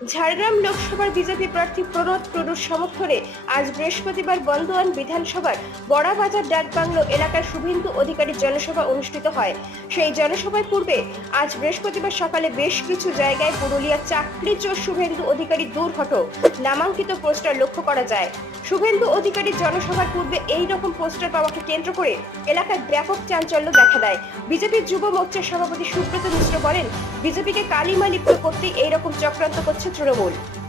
ঝাড়গ্রাম লোকসভার বিজেপি প্রার্থী প্রণোদ টুডুর সমর্থনে আজ বৃহস্পতিবার বন্দোয়ান বিধানসভার বড়াবাজার ডাকবাংলো এলাকার শুভেন্দু অধিকারী জনসভা অনুষ্ঠিত হয়। সেই জনসভার পূর্বে আজ বৃহস্পতিবার সকালে বেশ কিছু জায়গায় পুরুলিয়া চাকরি চোর শুভেন্দু অধিকারী দূর হটো নামাঙ্কিত পোস্টার লক্ষ্য করা যায়। শুভেন্দু অধিকারীর জনসভার পূর্বে এই রকম পোস্টার পাওয়াকে কেন্দ্র করে এলাকায় ব্যাপক চাঞ্চল্য দেখা দেয়। বিজেপির যুব মোর্চার সভাপতি সুব্রত মিশ্র বলেন, বিজেপিকে কালিমা লিপ্ত করতে এইরকম চক্রান্ত করছে তৃণমূল